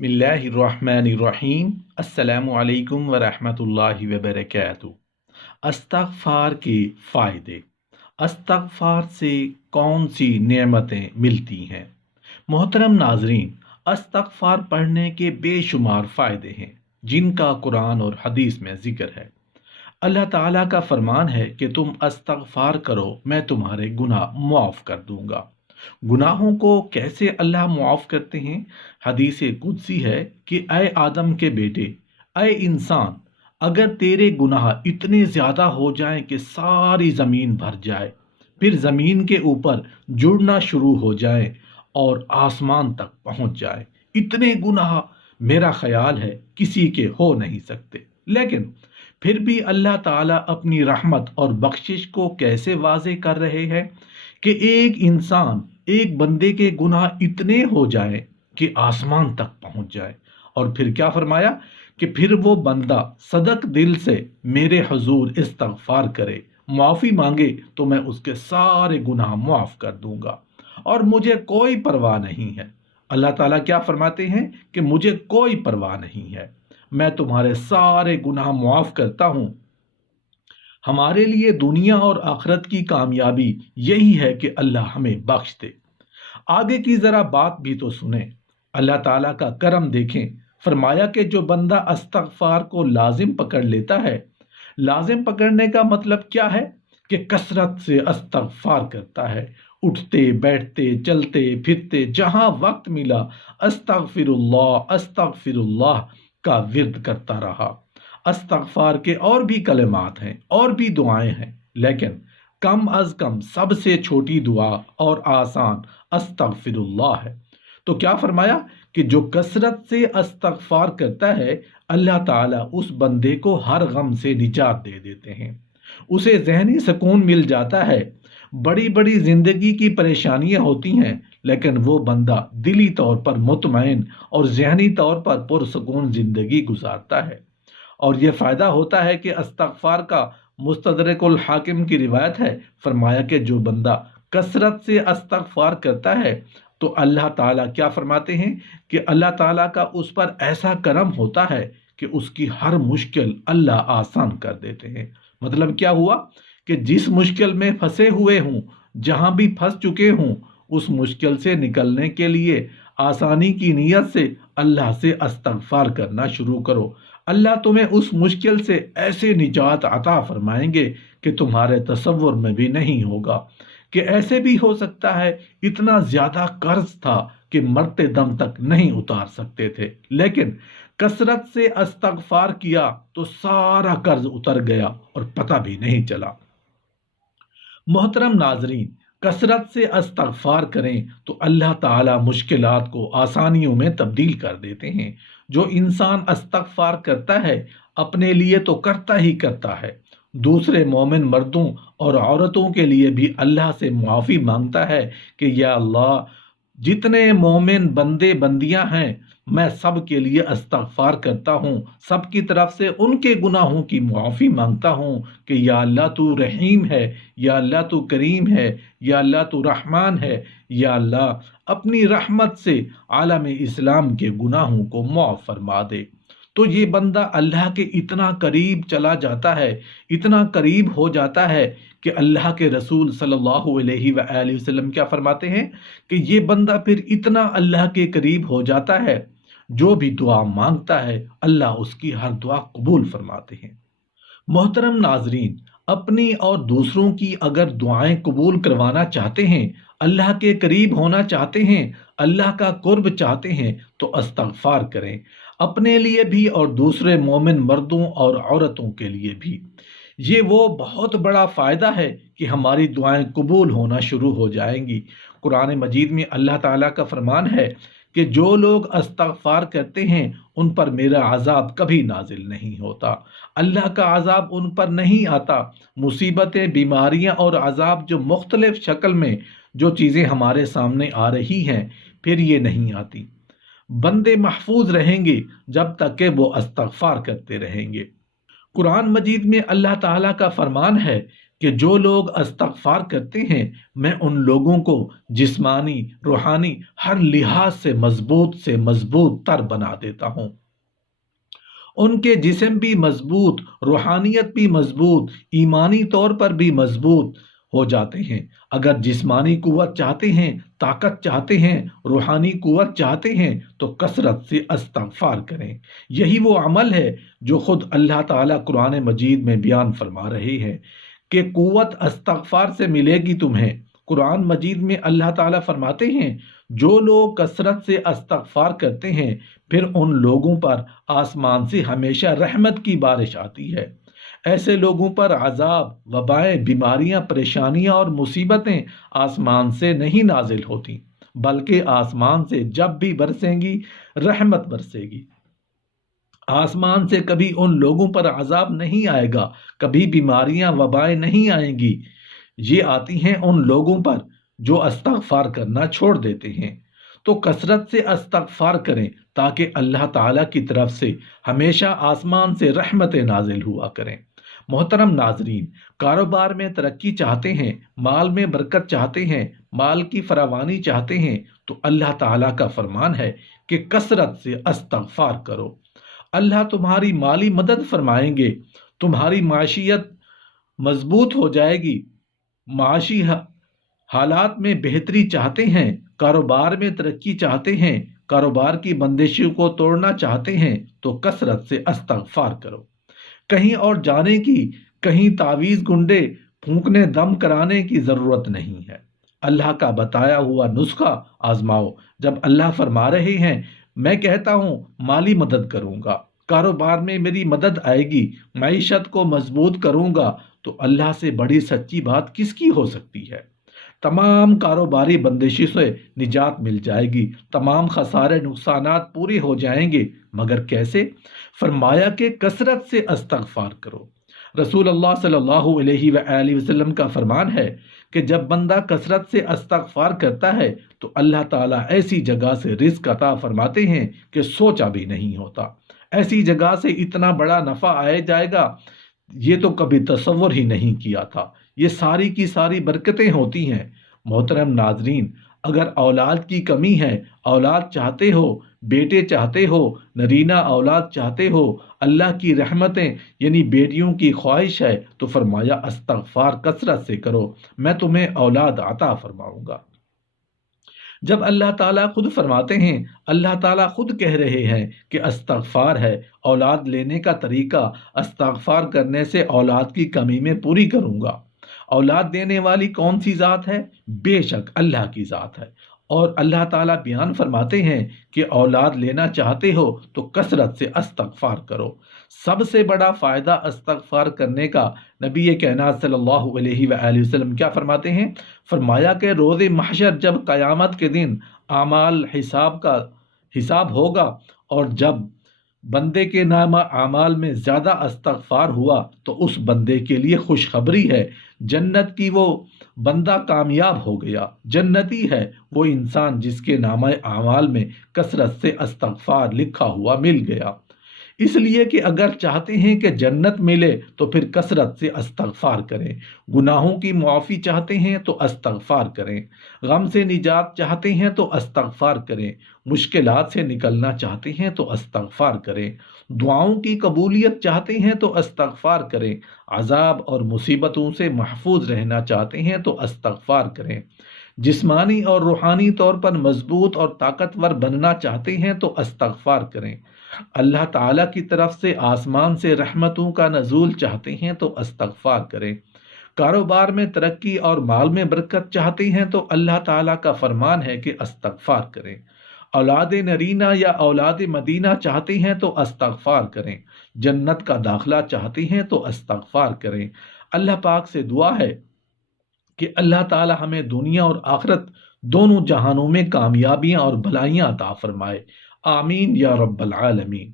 بسم اللہ الرحمن الرحیم۔ السلام علیکم ورحمۃ اللہ وبرکاتہ۔ استغفار کے فائدے۔ استغفار سے کون سی نعمتیں ملتی ہیں؟ محترم ناظرین، استغفار پڑھنے کے بے شمار فائدے ہیں جن کا قرآن اور حدیث میں ذکر ہے۔ اللہ تعالیٰ کا فرمان ہے کہ تم استغفار کرو، میں تمہارے گناہ معاف کر دوں گا۔ گناہوں کو کیسے اللہ معاف کرتے ہیں؟ حدیث قدسی ہے کہ اے آدم کے بیٹے، اے انسان، اگر تیرے گناہ اتنے زیادہ ہو جائیں کہ ساری زمین بھر جائے، پھر زمین کے اوپر جڑنا شروع ہو جائے اور آسمان تک پہنچ جائے، اتنے گناہ میرا خیال ہے کسی کے ہو نہیں سکتے، لیکن پھر بھی اللہ تعالیٰ اپنی رحمت اور بخشش کو کیسے واضح کر رہے ہیں کہ ایک انسان، ایک بندے کے گناہ اتنے ہو جائیں کہ آسمان تک پہنچ جائے، اور پھر کیا فرمایا کہ پھر وہ بندہ صدق دل سے میرے حضور استغفار کرے، معافی مانگے تو میں اس کے سارے گناہ معاف کر دوں گا اور مجھے کوئی پرواہ نہیں ہے۔ اللہ تعالیٰ کیا فرماتے ہیں کہ مجھے کوئی پرواہ نہیں ہے، میں تمہارے سارے گناہ معاف کرتا ہوں۔ ہمارے لیے دنیا اور آخرت کی کامیابی یہی ہے کہ اللہ ہمیں بخش دے۔ آگے کی ذرا بات بھی تو سنیں، اللہ تعالیٰ کا کرم دیکھیں۔ فرمایا کہ جو بندہ استغفار کو لازم پکڑ لیتا ہے، لازم پکڑنے کا مطلب کیا ہے کہ کثرت سے استغفار کرتا ہے، اٹھتے بیٹھتے چلتے پھرتے جہاں وقت ملا استغفر اللہ کا ورد کرتا رہا۔ استغفار کے اور بھی کلمات ہیں اور بھی دعائیں ہیں، لیکن کم از کم سب سے چھوٹی دعا اور آسان استغفر اللہ ہے۔ تو کیا فرمایا کہ جو کثرت سے استغفار کرتا ہے، اللہ تعالیٰ اس بندے کو ہر غم سے نجات دے دیتے ہیں، اسے ذہنی سکون مل جاتا ہے۔ بڑی بڑی زندگی کی پریشانیاں ہوتی ہیں، لیکن وہ بندہ دلی طور پر مطمئن اور ذہنی طور پر پرسکون زندگی گزارتا ہے۔ اور یہ فائدہ ہوتا ہے کہ استغفار کا مستدرک الحاکم کی روایت ہے، فرمایا کہ جو بندہ کثرت سے استغفار کرتا ہے تو اللہ تعالیٰ کیا فرماتے ہیں کہ اللہ تعالیٰ کا اس پر ایسا کرم ہوتا ہے کہ اس کی ہر مشکل اللہ آسان کر دیتے ہیں۔ مطلب کیا ہوا کہ جس مشکل میں پھنسے ہوئے ہوں، جہاں بھی پھنس چکے ہوں، اس مشکل سے نکلنے کے لیے آسانی کی نیت سے اللہ سے استغفار کرنا شروع کرو۔ اللہ تمہیں اس مشکل سے ایسے نجات عطا فرمائیں گے کہ تمہارے تصور میں بھی نہیں ہوگا، کہ ایسے بھی ہو سکتا ہے اتنا زیادہ قرض تھا کہ مرتے دم تک نہیں اتار سکتے تھے، لیکن کثرت سے استغفار کیا تو سارا قرض اتر گیا اور پتہ بھی نہیں چلا۔ محترم ناظرین، کثرت سے استغفار کریں تو اللہ تعالیٰ مشکلات کو آسانیوں میں تبدیل کر دیتے ہیں۔ جو انسان استغفار کرتا ہے اپنے لیے تو کرتا ہی کرتا ہے، دوسرے مومن مردوں اور عورتوں کے لیے بھی اللہ سے معافی مانگتا ہے کہ یا اللہ، جتنے مومن بندے بندیاں ہیں میں سب کے لیے استغفار کرتا ہوں، سب کی طرف سے ان کے گناہوں کی معافی مانگتا ہوں کہ یا اللہ تو رحیم ہے، یا اللہ تو کریم ہے، یا اللہ تو رحمان ہے، یا اللہ اپنی رحمت سے عالم اسلام کے گناہوں کو معاف فرما دے۔ تو یہ بندہ اللہ کے اتنا قریب چلا جاتا ہے، اتنا قریب ہو جاتا ہے کہ اللہ کے رسول صلی اللہ علیہ وآلہ وسلم کیا فرماتے ہیں کہ یہ بندہ پھر اتنا اللہ کے قریب ہو جاتا ہے، جو بھی دعا مانگتا ہے اللہ اس کی ہر دعا قبول فرماتے ہیں۔ محترم ناظرین، اپنی اور دوسروں کی اگر دعائیں قبول کروانا چاہتے ہیں، اللہ کے قریب ہونا چاہتے ہیں، اللہ کا قرب چاہتے ہیں تو استغفار کریں، اپنے لیے بھی اور دوسرے مومن مردوں اور عورتوں کے لیے بھی۔ یہ وہ بہت بڑا فائدہ ہے کہ ہماری دعائیں قبول ہونا شروع ہو جائیں گی۔ قرآن مجید میں اللہ تعالیٰ کا فرمان ہے کہ جو لوگ استغفار کرتے ہیں ان پر میرا عذاب کبھی نازل نہیں ہوتا، اللہ کا عذاب ان پر نہیں آتا۔ مصیبتیں، بیماریاں اور عذاب جو مختلف شکل میں جو چیزیں ہمارے سامنے آ رہی ہیں، پھر یہ نہیں آتی۔ بندے محفوظ رہیں گے جب تک کہ وہ استغفار کرتے رہیں گے۔ قرآن مجید میں اللہ تعالیٰ کا فرمان ہے کہ جو لوگ استغفار کرتے ہیں میں ان لوگوں کو جسمانی روحانی ہر لحاظ سے مضبوط تر بنا دیتا ہوں۔ ان کے جسم بھی مضبوط، روحانیت بھی مضبوط، ایمانی طور پر بھی مضبوط ہو جاتے ہیں۔ اگر جسمانی قوت چاہتے ہیں، طاقت چاہتے ہیں، روحانی قوت چاہتے ہیں تو کثرت سے استغفار کریں۔ یہی وہ عمل ہے جو خود اللہ تعالیٰ قرآن مجید میں بیان فرما رہے ہیں کہ قوت استغفار سے ملے گی تمہیں۔ قرآن مجید میں اللہ تعالیٰ فرماتے ہیں جو لوگ کثرت سے استغفار کرتے ہیں پھر ان لوگوں پر آسمان سے ہمیشہ رحمت کی بارش آتی ہے۔ ایسے لوگوں پر عذاب، وبائیں، بیماریاں، پریشانیاں اور مصیبتیں آسمان سے نہیں نازل ہوتی، بلکہ آسمان سے جب بھی برسیں گی رحمت برسے گی۔ آسمان سے کبھی ان لوگوں پر عذاب نہیں آئے گا، کبھی بیماریاں وبائیں نہیں آئیں گی۔ یہ آتی ہیں ان لوگوں پر جو استغفار کرنا چھوڑ دیتے ہیں۔ تو کثرت سے استغفار کریں تاکہ اللہ تعالیٰ کی طرف سے ہمیشہ آسمان سے رحمتیں نازل ہوا کریں۔ محترم ناظرین، کاروبار میں ترقی چاہتے ہیں، مال میں برکت چاہتے ہیں، مال کی فراوانی چاہتے ہیں تو اللہ تعالیٰ کا فرمان ہے کہ کثرت سے استغفار کرو۔ اللہ تمہاری مالی مدد فرمائیں گے، تمہاری معیشت مضبوط ہو جائے گی۔ معاشی حالات میں بہتری چاہتے ہیں، کاروبار میں ترقی چاہتے ہیں، کاروبار کی بندشوں کو توڑنا چاہتے ہیں تو کثرت سے استغفار کرو۔ کہیں اور جانے کی، کہیں تعویذ گنڈے پھونکنے دم کرانے کی ضرورت نہیں ہے۔ اللہ کا بتایا ہوا نسخہ آزماؤ۔ جب اللہ فرما رہے ہیں میں کہتا ہوں مالی مدد کروں گا، کاروبار میں میری مدد آئے گی، معیشت کو مضبوط کروں گا، تو اللہ سے بڑی سچی بات کس کی ہو سکتی ہے؟ تمام کاروباری بندشوں سے نجات مل جائے گی، تمام خسارے نقصانات پورے ہو جائیں گے۔ مگر کیسے؟ فرمایا کہ کثرت سے استغفار کرو۔ رسول اللہ صلی اللہ علیہ وآلہ وسلم کا فرمان ہے کہ جب بندہ کثرت سے استغفار کرتا ہے تو اللہ تعالیٰ ایسی جگہ سے رزق عطا فرماتے ہیں کہ سوچا بھی نہیں ہوتا۔ ایسی جگہ سے اتنا بڑا نفع آ جائے گا یہ تو کبھی تصور ہی نہیں کیا تھا۔ یہ ساری کی ساری برکتیں ہوتی ہیں۔ محترم ناظرین، اگر اولاد کی کمی ہے، اولاد چاہتے ہو، بیٹے چاہتے ہو، نرینہ اولاد چاہتے ہو، اللہ کی رحمتیں یعنی بیٹیوں کی خواہش ہے تو فرمایا استغفار کثرت سے کرو، میں تمہیں اولاد عطا فرماؤں گا۔ جب اللہ تعالیٰ خود فرماتے ہیں، اللہ تعالیٰ خود کہہ رہے ہیں کہ استغفار ہے اولاد لینے کا طریقہ، استغفار کرنے سے اولاد کی کمی میں پوری کروں گا۔ اولاد دینے والی کون سی ذات ہے؟ بے شک اللہ کی ذات ہے۔ اور اللہ تعالیٰ بیان فرماتے ہیں کہ اولاد لینا چاہتے ہو تو کثرت سے استغفار کرو۔ سب سے بڑا فائدہ استغفار کرنے کا نبی کائنات صلی اللہ علیہ وآلہ وسلم کیا فرماتے ہیں؟ فرمایا کہ روز محشر جب قیامت کے دن اعمال کا حساب ہوگا اور جب بندے کے نام اعمال میں زیادہ استغفار ہوا تو اس بندے کے لیے خوشخبری ہے، جنت کی، وہ بندہ کامیاب ہو گیا، جنتی ہے وہ انسان جس کے نام اعمال میں کثرت سے استغفار لکھا ہوا مل گیا۔ اس لیے کہ اگر چاہتے ہیں کہ جنت ملے تو پھر کثرت سے استغفار کریں، گناہوں کی معافی چاہتے ہیں تو استغفار کریں، غم سے نجات چاہتے ہیں تو استغفار کریں، مشکلات سے نکلنا چاہتے ہیں تو استغفار کریں، دعاؤں کی قبولیت چاہتے ہیں تو استغفار کریں، عذاب اور مصیبتوں سے محفوظ رہنا چاہتے ہیں تو استغفار کریں، جسمانی اور روحانی طور پر مضبوط اور طاقتور بننا چاہتے ہیں تو استغفار کریں، اللہ تعالیٰ کی طرف سے آسمان سے رحمتوں کا نزول چاہتے ہیں تو استغفار کریں، کاروبار میں ترقی اور مال میں برکت چاہتے ہیں تو اللہ تعالیٰ کا فرمان ہے کہ استغفار کریں، اولاد نرینہ یا اولاد مدینہ چاہتے ہیں تو استغفار کریں، جنت کا داخلہ چاہتے ہیں تو استغفار کریں۔ اللہ پاک سے دعا ہے کہ اللہ تعالیٰ ہمیں دنیا اور آخرت دونوں جہانوں میں کامیابیاں اور بھلائیاں عطا فرمائے۔ آمین یا رب العالمین۔